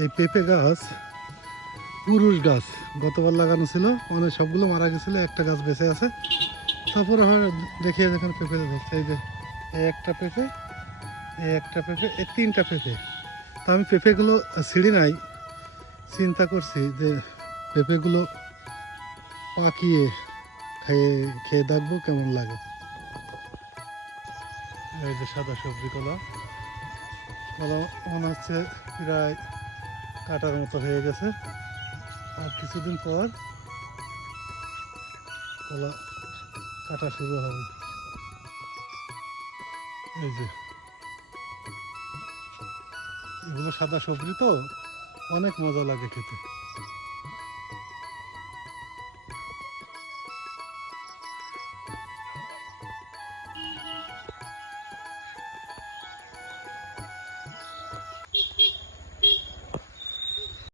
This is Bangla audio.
এই পেঁপে গাছ পুরুষ গাছ, গতবার লাগানো ছিল, অনেক সবগুলো মারা গেছিলো, একটা গাছ বেঁচে আছে। তারপরে দেখিয়ে দেখেন পেঁপে ধরছে, এই যে এই একটা পেঁপে, এই একটা পেঁপে, এই তিনটা পেঁপে। তা আমি পেঁপেগুলো ছিঁড়ি নাই, চিন্তা করছি যে পেঁপেগুলো পাকিয়ে খেয়ে খেয়ে দেখবো কেমন লাগে। এই যে সাদা সবজি কলা, কলা মনে হচ্ছে প্রায় কাটার মতো হয়ে গেছে, আর কিছুদিন পর কলা কাটা শুরু হবে। এই যে এগুলো সাদা সবজি তো, অনেক মজা লাগে খেতে।